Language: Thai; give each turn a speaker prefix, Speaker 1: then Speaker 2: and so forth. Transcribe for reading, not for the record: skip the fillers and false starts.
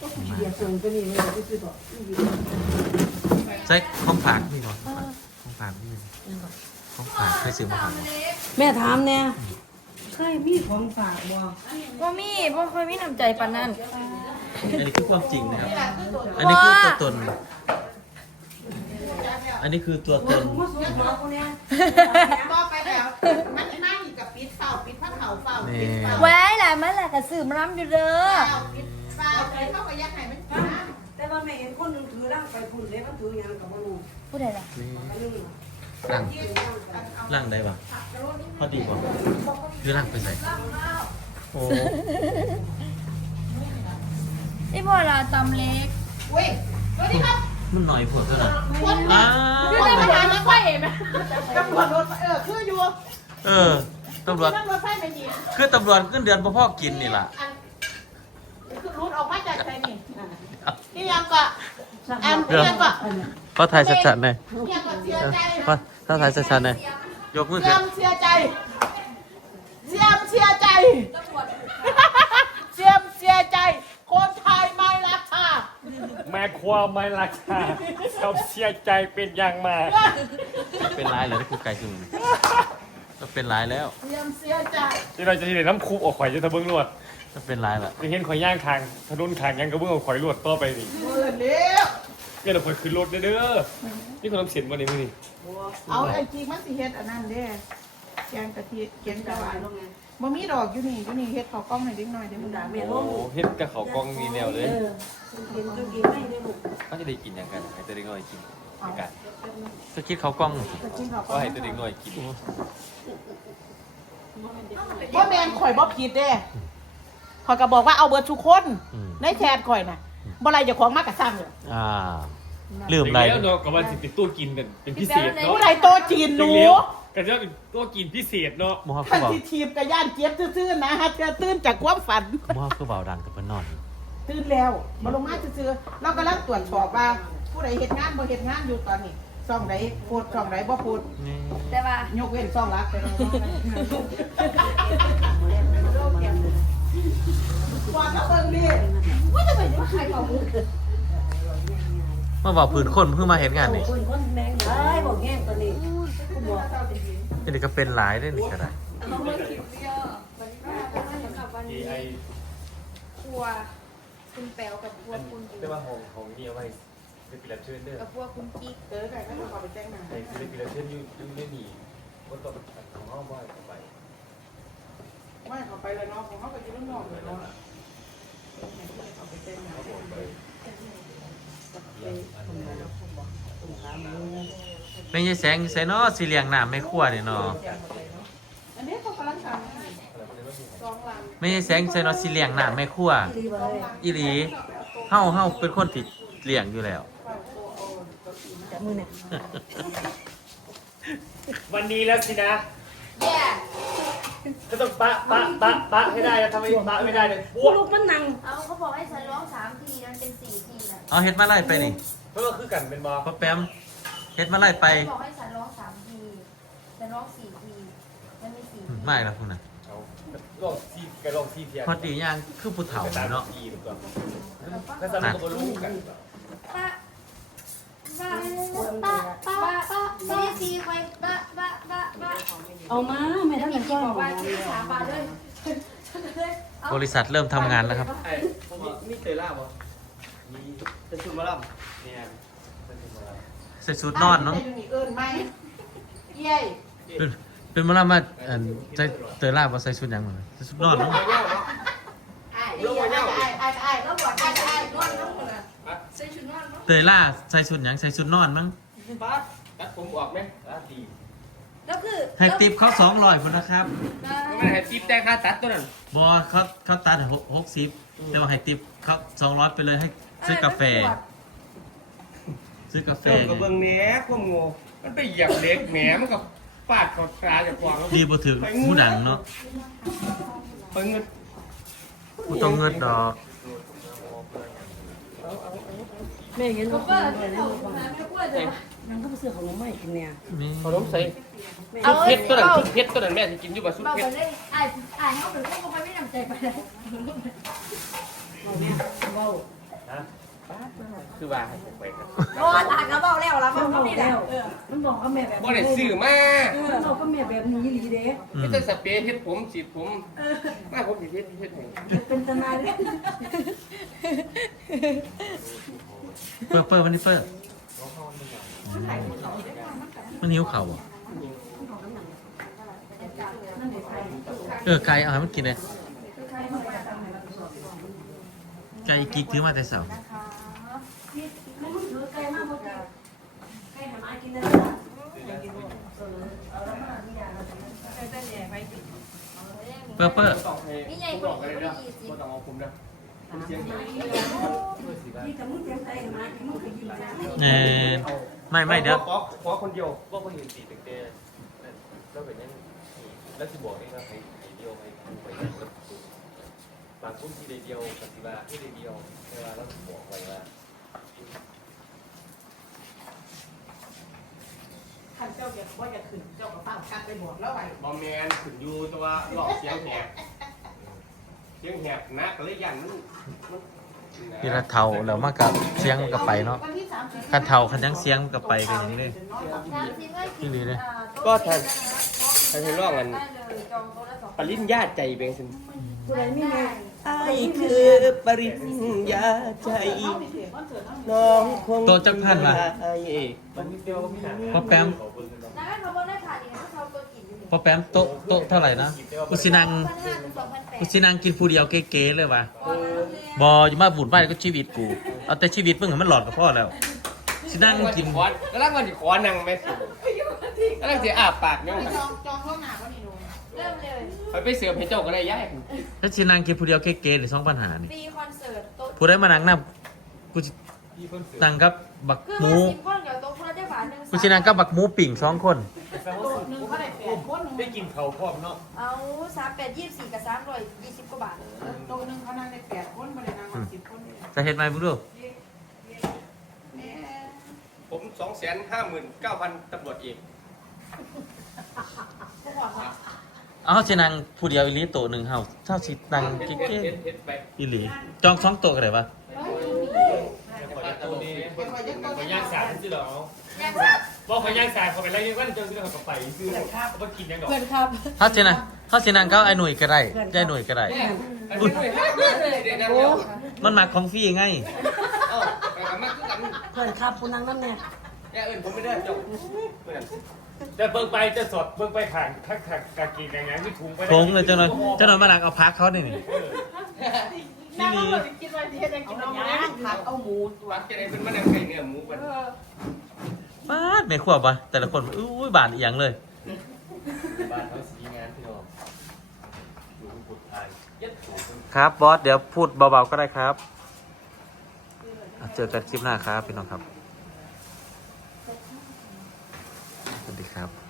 Speaker 1: ใช้ของฝากนี่เนาะของฝากนี่ของฝากใครซื้อมาฝาก
Speaker 2: แม่ถามเนี่ยเคยมีของฝากบ่
Speaker 3: บ่มีบ่เคยมีน้ำใจปานนั้น
Speaker 1: อันนี้คือความจริงนะครับอันนี้คือตัวตนอันนี้คือตัวตน
Speaker 4: ก็ไปแล้วมันไม่อีกกับปิดเฝ้าปิดผ้าเขาเฝ้าปิดเฝ้า
Speaker 3: ไว้แหละมันแหละกระสือมน้ำอยู่เด้อ
Speaker 4: ปิดเฝ้าไปเข้าไปยัดไหนมันปิดนะ
Speaker 2: แต่ว่าแม่เห็นคนนึงถือร่างไปพุ่นเลยมันถือหยังกับบ่รู้
Speaker 3: ผู้ใดล่ะ
Speaker 1: นี่ร่างได้ปะพอดีป่ะคือร่างไปใส่โอ้
Speaker 3: ไอ้พ่อละตำเล็ก
Speaker 4: เว้ยตัวนี้ครับ
Speaker 1: มันหน่อยพวกเท่านั้น
Speaker 4: คน
Speaker 1: อ้า
Speaker 4: คือจะมาหาไม่ค่อยเห็นไหมตำรวจรถคืออยู่
Speaker 1: เออตำรวจ
Speaker 4: นั่งรถไฟไปยิง
Speaker 1: คือตำรวจขึ้นเดือนพ่อกินนี่ล่ะ
Speaker 4: คือรุดออกมาจากใครนี่นี่ยังก็อันนี่ยังก็
Speaker 1: พอถ่ายชัดๆหน่อย
Speaker 4: ยังก็เสียใจ
Speaker 1: พอถ่ายชัดๆหน่อยยกมือ
Speaker 4: เสี
Speaker 1: ขึ้
Speaker 4: ย
Speaker 1: น
Speaker 4: มเสียใจเสียมเสียใจเสียมเสียใจคนไทยไม่รักชาติ
Speaker 5: แม่ครัวไม่รักชาเขาเสียใจเป็นอย่างมาก
Speaker 1: เป็นร้ายเลยที่กูไกลขึ้นก็เป็นร้ายแล้ว
Speaker 4: เสียมเสียใจ
Speaker 5: ที่เราจะเห็นน้ำคูออกข่อยจะทะเบิ้งรวด
Speaker 1: ก็เป็นร้ายละ
Speaker 5: จะเห็นข่อยย่างทางถนนทางยังกระเบื้องออกข่อยรวดต่อไปนี่
Speaker 4: เมื่อเลี้ยว
Speaker 5: เนี่ยเราข่อยขึ้นรถเด้อนี่คนทำเสียนวันนี้มึงนี่
Speaker 4: เอาไอ้จริงมันสิเฮ็ดอันนั้นเด้แกงกะทิเกียนกะหวานบ่มีดอกอยู่นี่เฮ็ดข้าวกล้องให้เด็กน้อยเด้อมึงด่าแม่
Speaker 5: โอ้เฮ็ดกับเขากองมีแนวเลย
Speaker 2: กินกินไม่ได้ลูก
Speaker 5: เขาจะได้กินอย่างกันให้ตัวเด็กน้อยกินกัน
Speaker 1: จะคิดเขากล้อง
Speaker 4: ก็กินข้าวกล้
Speaker 5: ก็
Speaker 4: อง
Speaker 5: ให้ตัวเด็กน้อยกิน
Speaker 4: บ่แม่นข่อยบ่ผิดเด้ข่อยก็บอกว่าเอาเบิดทุกคนในแชทข่อยน่ะบ่ไรเจ้าของมากก็สร้างเลย
Speaker 1: อ่าลืมอะไร
Speaker 5: แล้วเนาะกับวันสิเป็นตัวกินกันเป็นพิเศษเนาะ
Speaker 4: ผู้ใดโตจีนหนู
Speaker 5: กันจะเป็นตัวกินพิเศษเนาะ
Speaker 1: มอฮับคื
Speaker 4: ท่า
Speaker 1: อน เบา
Speaker 4: ที่ทีมกระย่านเจี๊ยบซื่อๆนะฮะจะตื่นจากความฝัน
Speaker 1: มอฮับคือเบาดังกับเพิ่นนอน
Speaker 4: ตื่นแล้วมาลงมาซื่อๆเรากำลังตรวจสอบว่าผู้ใดเฮ็ดงานบ่เฮ็ดงานอยู่ตอนนี้ช่องใดโพสต์ช่องใดบ่โพสต์
Speaker 1: นี่
Speaker 3: แต่ว่าย
Speaker 4: กเว้นช่องรักไปแล้วว่าถ้าเบิ่งดิว่าจะเป็นว่าใครเป่ามือ
Speaker 1: เมื่อบอกผืนคนเพิ่งมาเห็นงานนี่
Speaker 2: คนแดงเอ้ยบอกแง่ตัวนี้กูบอก
Speaker 1: อันนี้ก็เป็นหลายได้นี่ก็ได้
Speaker 5: ไอ
Speaker 3: ครัวคุณแป๋วกับครัวคุณ
Speaker 5: แต่ว่าของนี่เอาไว้เป็นปีละเชิญเด้อ
Speaker 3: กับครัวคุณกิ๊ก
Speaker 4: ใครก็ต้องขอไปแจ้งมา
Speaker 5: ไอ้คือปีละเชิญอยู่ไม่มีก็ต้องของห้องบ่อยไป
Speaker 4: ไม่เขาไปเลยเนาะของเขาไปยืนนอกเลยเนาะเขาไปแจ้งมา
Speaker 1: ไม่ใช่แสงใส่เนาะสีเหลียงน้ำไม่คั่วเนี่ยเนาะ
Speaker 4: อันนี้เขากำลังทำสองลัง
Speaker 1: ไม่ใช่แสงใส่เนาะสีเหลียงน้ำไม่คั่วอีหลีเฮาเป็นคนที่เลี้ยงอยู่แล้ว
Speaker 2: จับมือเนี่ย
Speaker 5: วันนี้แล้วสินะ
Speaker 3: แย่
Speaker 5: จะต้องปะให้ได้นะทำไมปะไม่ได้เลย
Speaker 2: กูลูกมันนั่ง
Speaker 3: เอาเขาบอกให้ฉันร้อง3 ทีนั้นเป็น4 ทีน่ะ
Speaker 1: เอาเฮ็ดมาไล่ไปนี่
Speaker 5: เพราะว่าคือกันเป็นบอ
Speaker 1: พ่อแปมเฮ็ดมาไล่ไป
Speaker 3: บอกให้ฉันร้อง3 ทีฉันร้อง4 ทีมันมี4 ที
Speaker 1: ไม่ละคุณน่ะ
Speaker 5: เอาลองซีกันลองซีเทียน
Speaker 1: พอดีย่างคือผู้เฒ่าเนาะ
Speaker 5: ถ้าสามก็รู้กัน
Speaker 3: ป้าซีซีไปป้า
Speaker 2: เอามาไม่
Speaker 3: แล้ว
Speaker 2: ทำ
Speaker 3: มี
Speaker 2: อย่าง
Speaker 3: ที่
Speaker 2: ก้อน
Speaker 3: บอกว่าที่สาบานด้วย
Speaker 1: บริษัทเริ่มทำงานแล้วครับ
Speaker 6: ไอ้มีเตยล่าบ่มีจะชุนมาล่
Speaker 5: เนี่ย
Speaker 1: ใส่สูทนอนเนาะ
Speaker 4: เอิญไหมเย้ย
Speaker 1: เป็นมาลามาใส่เตยล่าบ่ใส่ชุดหยังบ่ใส่ชุดนอนเนาะ
Speaker 4: ไอ้แล้วบอกไอ้นวดน้ำมัน
Speaker 1: เตยล่าใส่ชุดหยังใส่ชุดนอนมั้ง
Speaker 6: ำป้าตัดผมออกไหมตี
Speaker 3: แล้วคือ
Speaker 1: ให้ติปเขา200พุ่นนะครับ
Speaker 6: ไม่ให้ติ๊บแต่ค่าตัดตัวนั้น
Speaker 1: บ่เขาตัด60แต่ว่าให้ติปเขา200ไปเลยให้ซื้อกาแฟ ซื้อกาแฟ
Speaker 6: เจ้ากับเบิ้งแหนความโง่มันไปเหยียบเล็กแหนมันกับฟาดเขาตราจากกวางแล้ว
Speaker 1: ดีบ่ถึงผู้ดังเนาะ
Speaker 6: ไปเงิน
Speaker 1: กูต้องเงินดอก
Speaker 2: แม่เห็นว่าคนอะไรเนี่ยนั่งก็ไปซื้อของไม่กินเนี่ย
Speaker 1: นี่
Speaker 6: ขนมใส่ชุดเพชรตัวนั้นชุดเพชรตัวนั้นแม่ที่กินอยู่กับชุด
Speaker 3: เบา
Speaker 6: เพ
Speaker 3: ไป
Speaker 6: ชร
Speaker 3: เลยอ่านเขาเป็นพวกเขาไม่นำใจไปเลย
Speaker 2: เอาเนี่ยเบา
Speaker 6: คือว่าให้ผมไปครับ
Speaker 3: โอ้ตากระเบ้าแล้วละ
Speaker 2: มั
Speaker 3: มัน น
Speaker 2: บ
Speaker 3: ก็
Speaker 2: อก
Speaker 3: นี่แหละ
Speaker 2: แล้วมันบอกกับแม่แบบ
Speaker 6: บ่ได้ซื้อมา
Speaker 2: มันบอกกับแม่แบบนี้ดีเด้
Speaker 6: ไม่ต้องสเปรย์เฮ็ดผมฉีดผมมาผมสิเฮ็ดให้
Speaker 2: เป็นทนายเลย
Speaker 1: เปิดวันนี้เปิดมันหิวเข่าอ่ะไก่เอาให้มันกินเลยไก่กิ๊กถือมาแต่เสาร์
Speaker 2: ไม่รู้ถือไก่มากบ่ไก่หามากินได้
Speaker 1: เปิด
Speaker 3: นี่ใหญ่ก
Speaker 6: บ
Speaker 3: ว่า
Speaker 6: อกกันเลย
Speaker 3: นี้
Speaker 6: เด้อ
Speaker 3: 20
Speaker 6: บ่ต้องเอาผมเด้อเสียง
Speaker 2: นี่กับมึงเตรียมใจมาที่มึงไปกินมา
Speaker 1: ไม่เดี๋ยว
Speaker 6: ขอคนเดียว
Speaker 5: ว่าคนอื่นตีตึกเต้แล้วเป็นยังแล้วที่บอกนี่ว่าให้เดียวให้ไปบางคนที่เดียวปฏิบัติที่เดียวแต่ว่าเราบอกไว้ว่า
Speaker 4: ท่านเจ้าอยากว่าอยากขึ้นเจ้าก็ฟังกันไปบอกแล้วไว้
Speaker 6: บ่แม่นขึ้นอยู่ตัวหลอกเสียงแหบเสียงแหบนะก็เลยยันมัน
Speaker 1: นี่ละเทาแล้วมากับเสียงมันก็ไปเนาะ
Speaker 4: วันที่30
Speaker 1: คันเทาคันยังเสียงมันก็ไปกันอย่างนี้เลย
Speaker 3: ที่นี่เลย
Speaker 6: ก็แทนให้เห็นร้องกัน
Speaker 3: ได้เลยจองโต๊ะละ2
Speaker 6: ปริญญาใจเบงสิ
Speaker 2: ผู้ใดมีแม่
Speaker 6: ไอ้คือปริญญาใจน้องคง
Speaker 1: โต๊ะจักพันวะ
Speaker 5: มันนิดเดียวก็ไม่นาน
Speaker 1: พ่อแป๊ม
Speaker 3: นะเขาบอกได้ผ่านอีกนะเขาตัวกินอยู่
Speaker 1: พ่อแป๊มโต๊ะเท่าไหร่นะกูสินัง
Speaker 3: 2,500
Speaker 1: กูสินังกินผู้เดียวเก๋ๆเลยวะบอจะมาบุญบ้านก็ชีวิตกูเอาแต่ชีวิตมึงให้มันหลอดกับพ่อแล้วสินั่งกิน
Speaker 6: ขอนกำลังวันที่ขอนั่งแม่สิกำลังสิอาบปากเนี่ย
Speaker 4: จองล่วงหน้าก็นี่ดู
Speaker 3: เริ่มเลย
Speaker 6: ไปเสือให้เจ้าก็ได้ย้าย
Speaker 1: ถ้าสินังกินผู้เดียวเก๋ๆหรือ2,500นี่
Speaker 3: ฟรีคอนเสิร์ตโต๊ะ
Speaker 1: ผู้ได้มานั่งนับกูสินั่งกับบัก
Speaker 3: คือ
Speaker 1: ห
Speaker 3: มา
Speaker 1: มู
Speaker 3: สิบคนเดี๋ยวโต๊ะคนละได้บาทนึง
Speaker 1: กูสินั่งกับบักหมูปิ่ง2 คน
Speaker 4: โต๊ะหนึงเขาได้8คน
Speaker 5: ได้กินเขาพร้อมเนาะ
Speaker 3: เอา38 24กับ320กว่าบาท
Speaker 4: โต๊ะหนึงเขานั่งได้8คนบ่ได้นั่ง10คนเลย
Speaker 1: จะเห็นไหมมึงดู
Speaker 4: แม่
Speaker 6: ผม259,000ตำรวจเอก
Speaker 3: ผู้ขอค่ะ
Speaker 1: เอาสินังผู้เดียวอีหลีโต๊ะหนึงเฮาเท่าสินั่งเก๋
Speaker 6: เฮ็ดไป
Speaker 1: ๆอีหลีจอง2 โต๊ะก็ได้ปะ
Speaker 5: ตัวนี้ขอย่างสารสิเหรอ
Speaker 3: อยากทราบ
Speaker 5: บอกขอย่างสารเขาไปไล่ยังวันเจอที่เราไปซื้อเขากินยังดอก
Speaker 3: เพื่อนครับ
Speaker 1: เฮาสินั่งกับไอ้หนุ่ยก็ได้ได้หนุ่ยก็ได้
Speaker 6: อุ้ยเดี๋ยวนั่งแล้ว
Speaker 1: มันมาของฟรีไง
Speaker 6: เอ้ามาคือกัน
Speaker 2: เพื่อนครับผู้นั่งนั่นเนี่ย
Speaker 6: แย่เอิ้นผมไม่ได้เจ้าเพื่อน
Speaker 5: แต่เบิ่งไปจะสดเบิ่งไปผ่านทักกากินอย่างนี้ถุงไป
Speaker 1: ทงเลยเจ้าหน่อยมานั่งเอาพักเขาเนี่ยนี่
Speaker 4: นั่งแล้วบ่ได้กินว่าสิเฮ็ดให้กินเอามาผักเอาหมูตัว
Speaker 6: วักจะได้เป็นมะนาวไก่เนื้อหมูกัน
Speaker 1: บ้านไม่ขวบปะแต่ละคนอุ้ยบานอีหยังเลย
Speaker 5: บ้านเขาสีงานพี่น้องอยู่บุตรไทยยัดถูก
Speaker 1: ครับบอสเดี๋ยวพูดเบาๆก็ได้ครับเจอกันคลิปหน้าครับพี่น้องครับสวัสดีครับ